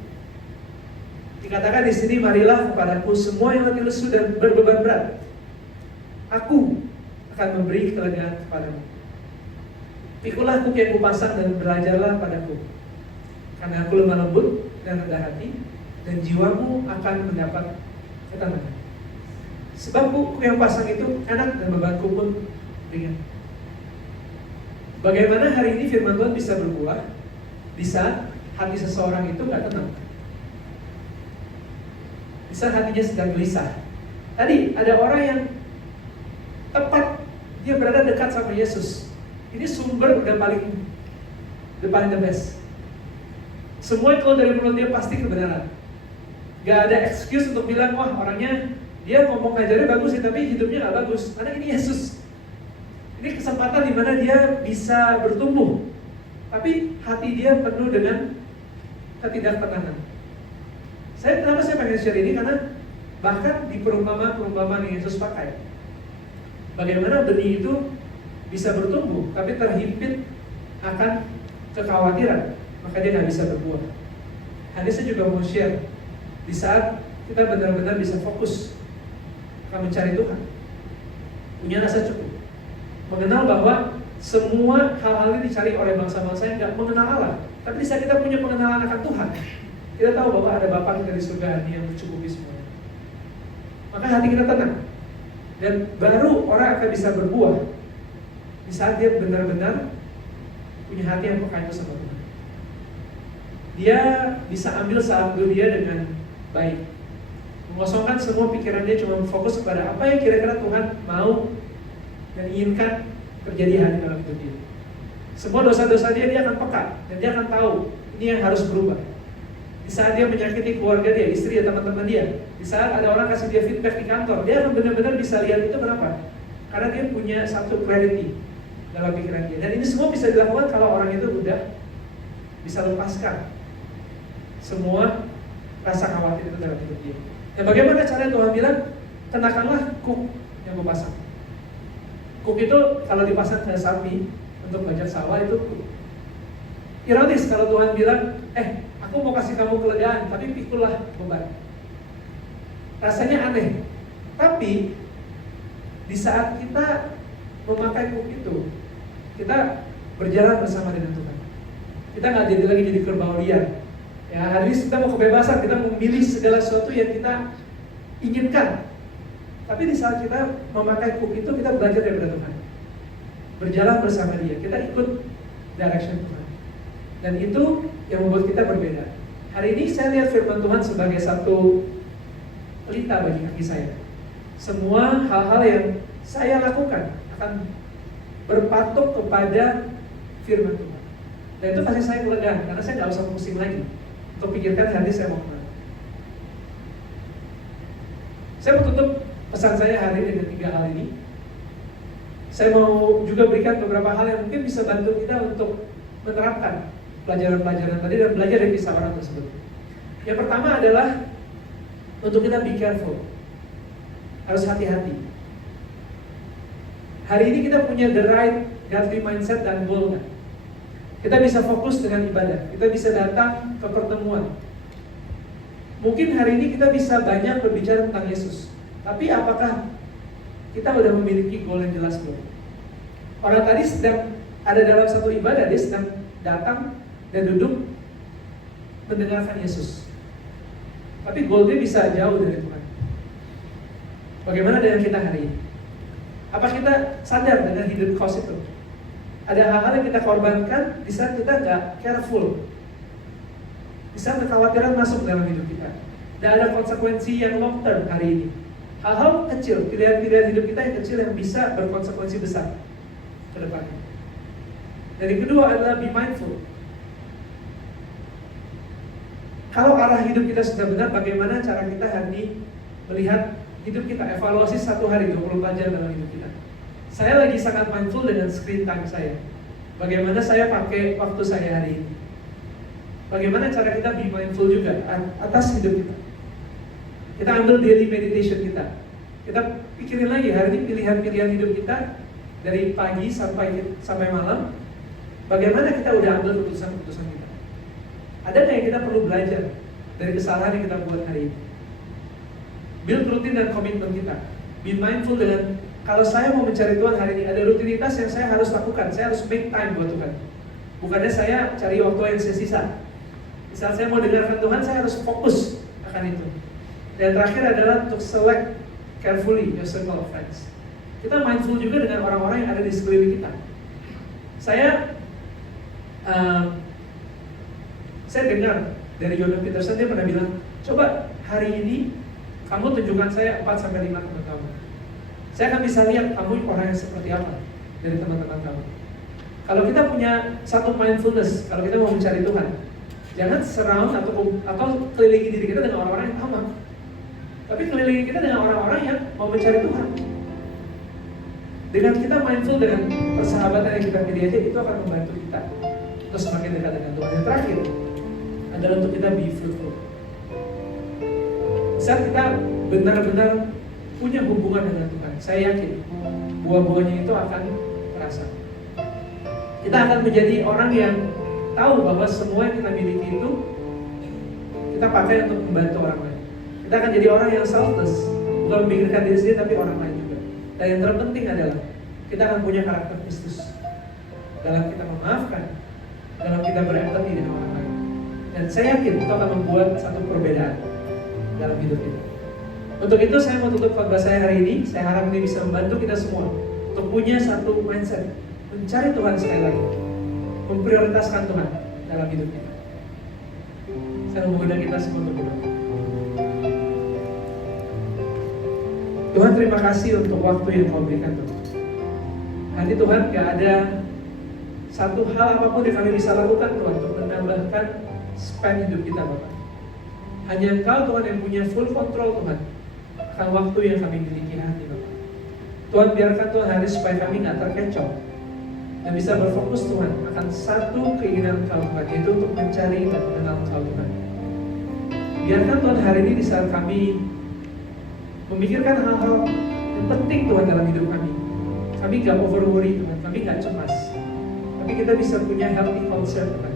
Dikatakan di sini, marilah kepadaku semua yang letih lesu dan berbeban berat, aku akan memberi kelegaan kepadamu. Pikulah kuk yang kupasang dan belajarlah padaku, karena aku lemah lembut dan rendah hati, dan jiwamu akan mendapat ketenangan. Sebab kuk yang pasang itu enak dan bebanku pun ringan. Bagaimana hari ini firman Tuhan bisa berbuah di saat hati seseorang itu gak tenang, di saat hatinya sedang gelisah. Tadi ada orang yang tepat, dia berada dekat sama Yesus. Ini sumber udah paling the best. Semua kalau dari mulut dia pasti kebenaran. Gak ada excuse untuk bilang, wah orangnya dia ngomong ngajarnya bagus sih, tapi hidupnya gak bagus. Karena ini Yesus. Ini kesempatan di mana dia bisa bertumbuh, tapi hati dia penuh dengan ketidaktenangan. Kenapa saya pengen share ini? Karena bahkan di perumpamaan yang Yesus pakai, bagaimana benih itu bisa bertumbuh, tapi terhimpit akan kekhawatiran, maka dia nggak bisa berbuah. Hari saya juga mau share, di saat kita benar-benar bisa fokus akan mencari Tuhan, punya rasa cukup, mengenal bahwa semua hal-hal ini dicari oleh bangsa-bangsa yang nggak mengenal Allah. Tapi di saat kita punya pengenalan akan Tuhan, kita tahu bahwa ada Bapa kita di surga yang mencukupi semuanya. Maka hati kita tenang, dan baru orang akan bisa berbuah di saat dia benar-benar punya hati yang peka itu sama Tuhan. Dia bisa ambil saat dia dengan baik, mengosongkan semua pikiran dia, cuma fokus kepada apa yang kira-kira Tuhan mau dan inginkan terjadi hari dalam hidup dia. Semua dosa-dosa dia akan peka, dan dia akan tahu ini yang harus berubah. Di saat dia menyakiti keluarga dia, istri dan teman-teman dia, di saat ada orang kasih dia feedback di kantor, dia akan benar-benar bisa lihat itu. Kenapa? Karena dia punya satu clarity dalam pikiran dia. Dan ini semua bisa dilakukan kalau orang itu udah bisa lepaskan semua rasa khawatir itu dalam hidup dia. Dan bagaimana caranya? Tuhan bilang, kenakanlah kuk yang gue pasang. Kuk itu kalau dipasang ke sapi untuk bajak sawah itu kuk. Ironis kalau Tuhan bilang, aku mau kasih kamu kelegaan, tapi pikulah beban. Rasanya aneh, tapi di saat kita memakai kuk itu, kita berjalan bersama dengan Tuhan. Kita nggak jadi kerbau liar. Ya, hari ini kita mau kebebasan, kita memilih segala sesuatu yang kita inginkan. Tapi di saat kita memakai kuk itu, kita belajar daripada Tuhan. Berjalan bersama Dia, kita ikut direction Tuhan. Dan itu yang membuat kita berbeda. Hari ini saya lihat firman Tuhan sebagai satu pelita bagi kaki saya. Semua hal-hal yang saya lakukan akan berpatok kepada firman Tuhan. Dan itu kasih saya kelegaan, karena saya nggak usah pusing lagi untuk pikirkan hari ini saya mau kemana. Saya mau tutup pesan saya hari ini dengan 3 hal ini. Saya mau juga berikan beberapa hal yang mungkin bisa bantu kita untuk menerapkan pelajaran-pelajaran tadi dan belajar dari kisah orang tersebut. Yang pertama adalah untuk kita be careful. Harus hati-hati. Hari ini kita punya the right godly mindset dan goal kan? Kita bisa fokus dengan ibadah. Kita bisa datang ke pertemuan. Mungkin hari ini kita bisa banyak berbicara tentang Yesus. Tapi apakah kita sudah memiliki goal yang jelas belum? Orang tadi sedang ada dalam satu ibadah, dia sedang datang dan duduk mendengarkan Yesus. Tapi goal dia bisa jauh dari Tuhan. Bagaimana dengan kita hari ini? Apa kita sadar dengan hidden cost itu? Ada hal-hal yang kita korbankan di saat kita nggak careful. Di saat kekhawatiran masuk dalam hidup kita. Dan ada konsekuensi yang long term hari ini. Hal-hal kecil, pilihan-pilihan hidup kita yang kecil yang bisa berkonsekuensi besar ke depannya. Dan yang kedua adalah be mindful. Kalau arah hidup kita sudah benar, bagaimana cara kita hari ini melihat hidup kita, evaluasi 1 hari 24 jam dalam hidup kita. Saya lagi sangat mindful dengan screen time saya. Bagaimana saya pakai waktu saya hari ini. Bagaimana cara kita be mindful juga atas hidup kita. Kita ambil daily meditation kita. Kita pikirin lagi hari ini pilihan-pilihan hidup kita dari pagi sampai malam. Bagaimana kita udah ambil keputusan-keputusan kita. Ada nggak yang kita perlu belajar dari kesalahan yang kita buat hari ini? Build rutin dan komitmen kita. Be mindful dengan kalau saya mau mencari Tuhan hari ini, ada rutinitas yang saya harus lakukan. Saya harus make time buat Tuhan. Bukannya saya cari waktu yang sisa-sisa. Saat saya mau dengarkan Tuhan, saya harus fokus akan itu. Dan terakhir adalah untuk select carefully your circle of friends. Kita mindful juga dengan orang-orang yang ada di sekeliling kita. Saya dengar dari Jordan Peterson, dia pernah bilang, coba hari ini kamu tunjukkan saya 4-5 teman kamu. Saya akan bisa lihat kamu orang yang seperti apa dari teman-teman kamu. Kalau kita punya satu mindfulness, kalau kita mau mencari Tuhan, jangan surround atau kelilingi diri kita dengan orang-orang yang sama. Tapi kelilingi kita dengan orang-orang yang mau mencari Tuhan. Dengan kita mindful dengan persahabatan yang kita pilih aja, itu akan membantu kita untuk semakin dekat dengan Tuhan. Yang terakhir adalah untuk kita be fruitful. Saat kita benar-benar punya hubungan dengan Tuhan, saya yakin buah-buahnya itu akan terasa. Kita akan menjadi orang yang tahu bahwa semua yang kita miliki itu kita pakai untuk membantu orang lain. Kita akan jadi orang yang selfless, bukan memikirkan diri sendiri tapi orang lain juga. Dan yang terpenting adalah kita akan punya karakter Kristus dalam kita memaafkan, dalam kita berempati dengan orang lain. Dan saya yakin itu akan membuat satu perbedaan dalam hidup kita. Untuk itu saya mau tutup khotbah saya hari ini. Saya harap ini bisa membantu kita semua untuk punya satu mindset, mencari Tuhan sekali lagi, memprioritaskan Tuhan dalam hidup kita. Saya mau mengundang kita semua untuk berdoa. Tuhan, terima kasih untuk waktu yang Kau berikan Tuhan. Hari ini Tuhan, gak ada satu hal apapun yang kami bisa lakukan Tuhan untuk menambahkan span hidup kita Bapak. Hanya Engkau Tuhan yang punya full control Tuhan akan waktu yang kami miliki hari ini Bapak. Tuhan, biarkan Tuhan hari supaya kami gak terkecoh dan bisa berfokus Tuhan akan satu keinginan Engkau Tuhan, yaitu untuk mencari dan mengenal Engkau Tuhan. Biarkan Tuhan hari ini di saat kami memikirkan hal-hal yang penting Tuhan dalam hidup kami. Kami gak over worry Tuhan, kami gak cemas. Tapi kita bisa punya healthy concern Tuhan.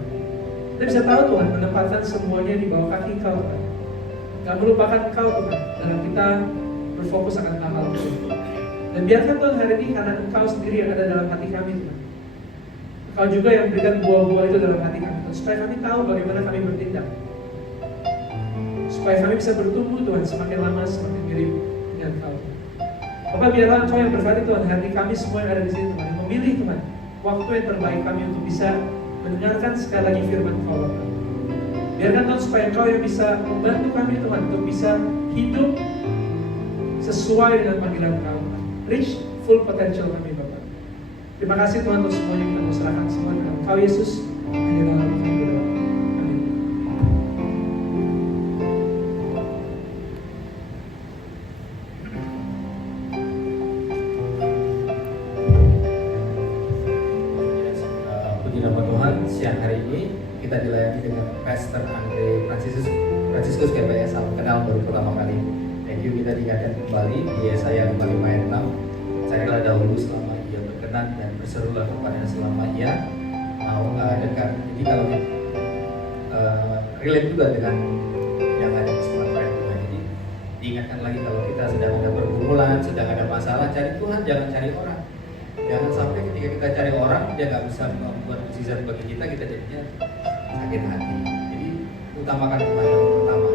Kita bisa tahu Tuhan menempatkan semuanya di bawah kaki Engkau Tuhan. Gak melupakan Engkau Tuhan dalam kita berfokus akan hal-hal Tuhan. Dan biarkan Tuhan hari ini karena Engkau sendiri yang ada dalam hati kami Tuhan. Engkau juga yang berikan buah-buah itu dalam hati kami Tuhan, supaya kami tahu bagaimana kami bertindak. Supaya kami bisa bertumbuh Tuhan semakin lama semakin mirip dengan Engkau. Bapak biarlah Engkau yang berkati Tuhan hari ini kami semua yang ada di sini Tuhan, yang memilih Tuhan waktu yang terbaik kami untuk bisa mendengarkan sekali lagi firman Engkau Bapak. Biarkan Tuhan supaya Engkau yang bisa membantu kami Tuhan untuk bisa hidup sesuai dengan panggilan Engkau Tuhan. Reach full potential kami Bapak. Terima kasih Tuhan untuk semuanya yang kita serahkan semua dalam Engkau Yesus. Hanya dalam kami berdoa. Amin. Puji nama Tuhan, siang hari ini kita dilayani dengan Pastor Andre Franciscus kayak ya, salam kenal baru pertama kali. Thank you, kita diingatkan kembali di Yesaya 55 ayat 6. Carilah dahulu selama ia berkenan dan berserulah kepada selama ia mau dekat. Jadi kalau relate juga dengan yang ada di Smart Friend juga. Jadi diingatkan lagi kalau kita sedang ada pergumulan, sedang ada masalah, cari Tuhan, jangan cari orang. Jangan sampai ketika kita cari orang, dia nggak bisa membuat mukjizat bagi kita jadinya sakit hati. Jadi utamakan Tuhan yang pertama.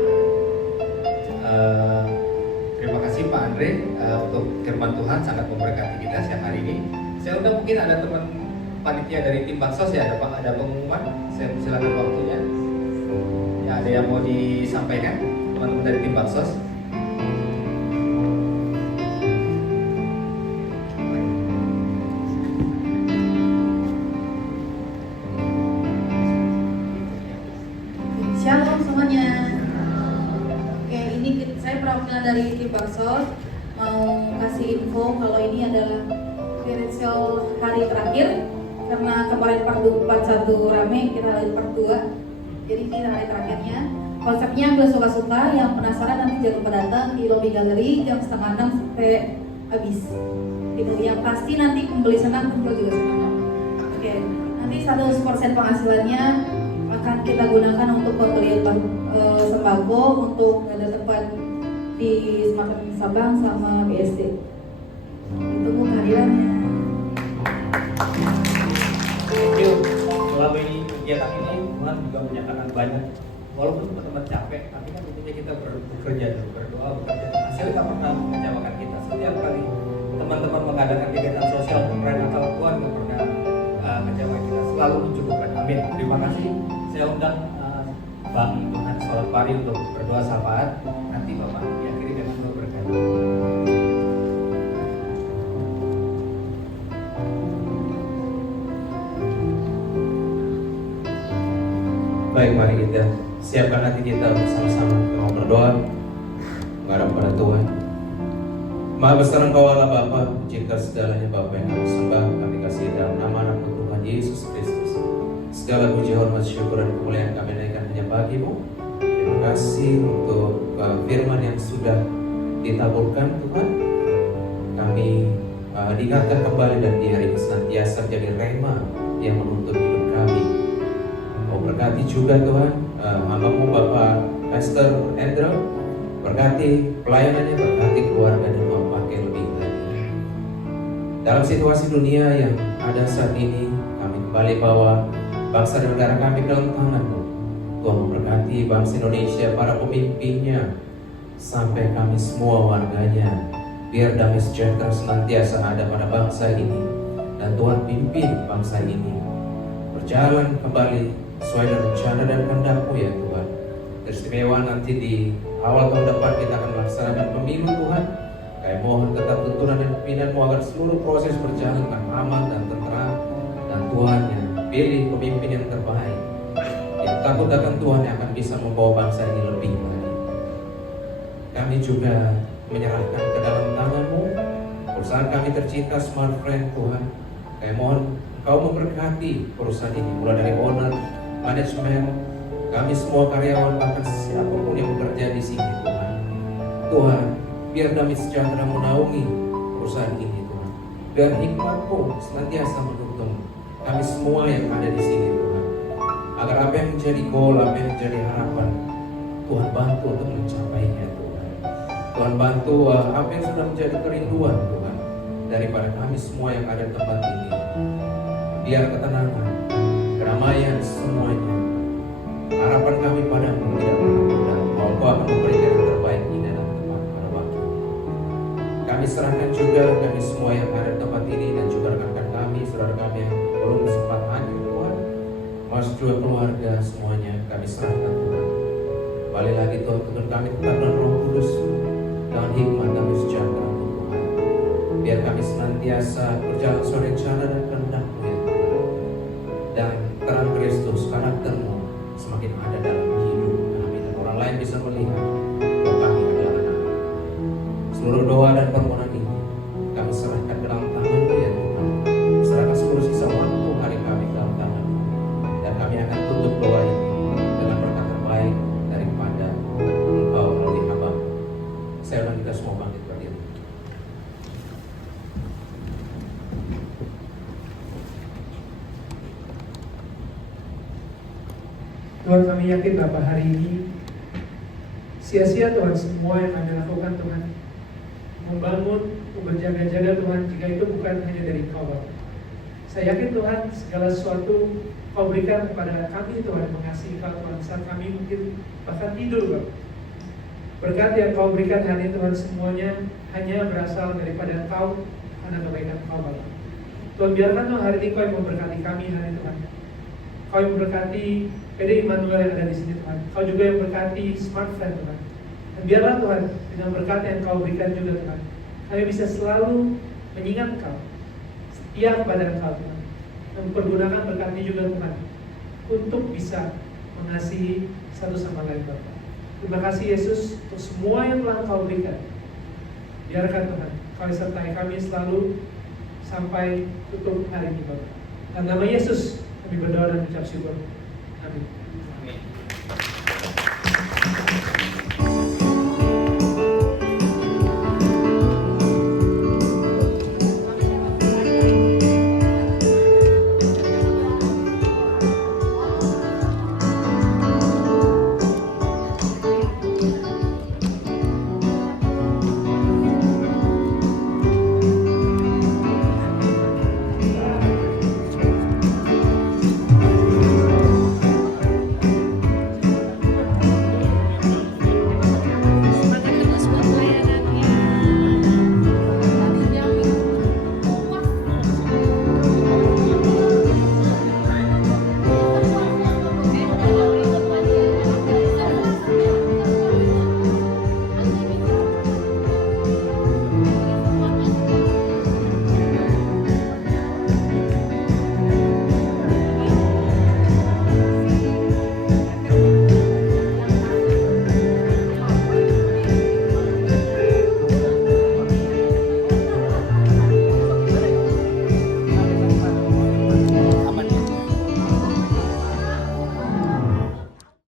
Terima kasih Pak Andre untuk firman Tuhan sangat memberkati kita siang hari ini. Saya udah mungkin ada teman panitia dari tim Baksos ya, ada pengumuman. Saya silakan waktunya. Ya, ada yang mau disampaikan teman-teman dari tim Baksos? Shalom semuanya. Oke, ini saya perwakilan dari tim Baksos mau kasih info kalau ini adalah spiritual hari terakhir karena kemarin part 1 rame, kita lagi part 2. Jadi ini hari terakhirnya. Konsepnya ambil suka-suka, yang penasaran nanti jangan lupa datang di lobby galeri jam 5:30 sampai habis. Gitu. Yang pasti nanti pembeli senang, penjual juga senang. Oke, nanti 1% penghasilannya akan kita gunakan untuk pembelian sembako untuk ada tempat di Smart Sabang sama BSD. Ditunggu kehadirannya. Thank you. Melalui kegiatan ini Tuhan juga menyatakan banyak. Walaupun teman-teman capek, tapi kan intinya kita bekerja dulu, berdoa, bekerja. Hasil tak pernah mengecewakan kita. Setiap kali teman-teman mengadakan kegiatan sosial, perayaan Natal, Tuhan gak pernah mengecewakan kita. Selalu mencukupkan. Amin. Terima kasih. Saya undang Bang Tuhan Sholat Pari untuk berdoa syafaat. Nanti Bapak diakhiri dengan doa berkat. Baik, mari kita siapkan hati kita bersama-sama. Kita mau berdoa menghadap pada Tuhan. Maha besar Engkau Allah Bapa, jika segalanya Bapa yang kami sembah, kami kasih dalam nama Tuhan Yesus Kristus. Segala puji, hormat, syukur dan kemuliaan kami naikkan hanya bagi-Mu. Terima kasih untuk firman yang sudah ditaburkan Tuhan. Kami diingatkan kembali dan di hari ini senantiasa jadi rema yang menuntut hidup kami. Mau berkati juga Tuhan hamba-Mu Bapak Pastor Andrew, berkati pelayanannya, berkati keluarga dan mau pakai lebih lagi. Dalam situasi dunia yang ada saat ini, kami kembali bawa bangsa dan negara kami dalam tangan-Mu. Tuhan memberkati bangsa Indonesia, para pemimpinnya, sampai kami semua warganya. Biar damai sejahtera senantiasa ada pada bangsa ini, dan Tuhan pimpin bangsa ini berjalan kembali sesuai dengan rencana dan kehendak-Mu ya Tuhan. Teristimewa nanti di awal tahun depan kita akan melaksanakan pemilu Tuhan. Kami mohon tetap tuntunan dan pimpinan-Mu agar seluruh proses berjalan dengan aman dan tenteram, dan Tuhan yang pilih pemimpin yang terbaik, yang takut akan Tuhan, yang akan bisa membawa bangsa ini lebih lagi. Kami juga menyerahkan ke dalam tangan-Mu perusahaan kami tercinta Smart Friend Tuhan. Kami mohon Engkau memberkati perusahaan ini, mulai dari owner, manajemen, kami semua karyawan, bahkan siapapun yang bekerja di sini Tuhan. Tuhan, Biar damai sejahtera menaungi perusahaan ini Tuhan. Biar hikmat-Mu senantiasa menuntun kami semua yang ada di sini Tuhan. Agar apa yang menjadi goal, apa yang menjadi harapan, Tuhan bantu untuk mencapainya Tuhan. Tuhan bantu apa yang sudah menjadi kerinduan Tuhan daripada kami semua yang ada di tempat ini. Biar ketenangan, kedamaian semuanya, harapan kami padamu tidak pernah pudar, bahwa Engkau akan memberikan yang terbaik di dalam tempat pada waktu. Kami serahkan juga kami semua yang ada di tempat ini dan juga rekan-rekan kami, saudara kami yang belum sempat hadir Tuhan, masuk juga keluarga semuanya kami serahkan Tuhan. Balik lagi Tuhan, Tuhan kami tetap dengan Roh Kudus dengan hikmat dan sejahtera Tuhan. Biar kami senantiasa berjalan sesuai rencana dan kehendak-Mu ya Tuhan. Dan terang Kristus, karakter-Mu semakin ada dalam hidup kami dan orang lain bisa melihat bahwa kami adalah anak. Seluruh doa dan permohonan ini kami serahkan ke dalam tangan-Mu ya Tuhan. Serahkan seluruh sisa waktu hari kami dalam tangan-Mu. Dan kami akan tutup doa ini dengan berkat terbaik daripada Engkau melalui hamba-Mu. Saya ulang kita semua bangkit berdiri. Tuhan, kami yakin Bapak hari ini sia-sia Tuhan semua yang kami lakukan Tuhan, membangun, berjaga-jaga Tuhan, jika itu bukan hanya dari Engkau Bapak. Saya yakin Tuhan segala sesuatu Kau berikan kepada kami Tuhan, mengasihi Kau Tuhan saat kami mungkin bahkan tidur Bapak. Berkat yang Kau berikan hari ini Tuhan semuanya hanya berasal daripada Engkau karena kebaikan Kau Bapak. Tuhan, biarkan Tuhan hari ini Kau yang memberkati kami hari ini Tuhan. Kau yang memberkati PD Immanuel yang ada di sini Tuhan. Kau juga yang memberkati Smart Friend Tuhan. Dan biarlah Tuhan dengan berkat yang Kau berikan juga Tuhan, kami bisa selalu mengingat Kau, setia kepada Engkau Tuhan, mempergunakan berkat ini juga Tuhan untuk bisa mengasihi satu sama lain Bapa. Terima kasih Yesus untuk semua yang telah Kau berikan. Biarkan Tuhan Kau sertai kami selalu sampai tutup hari ini Bapa. Dan nama Yesus kami berdoa dan ucap syukur. Amin.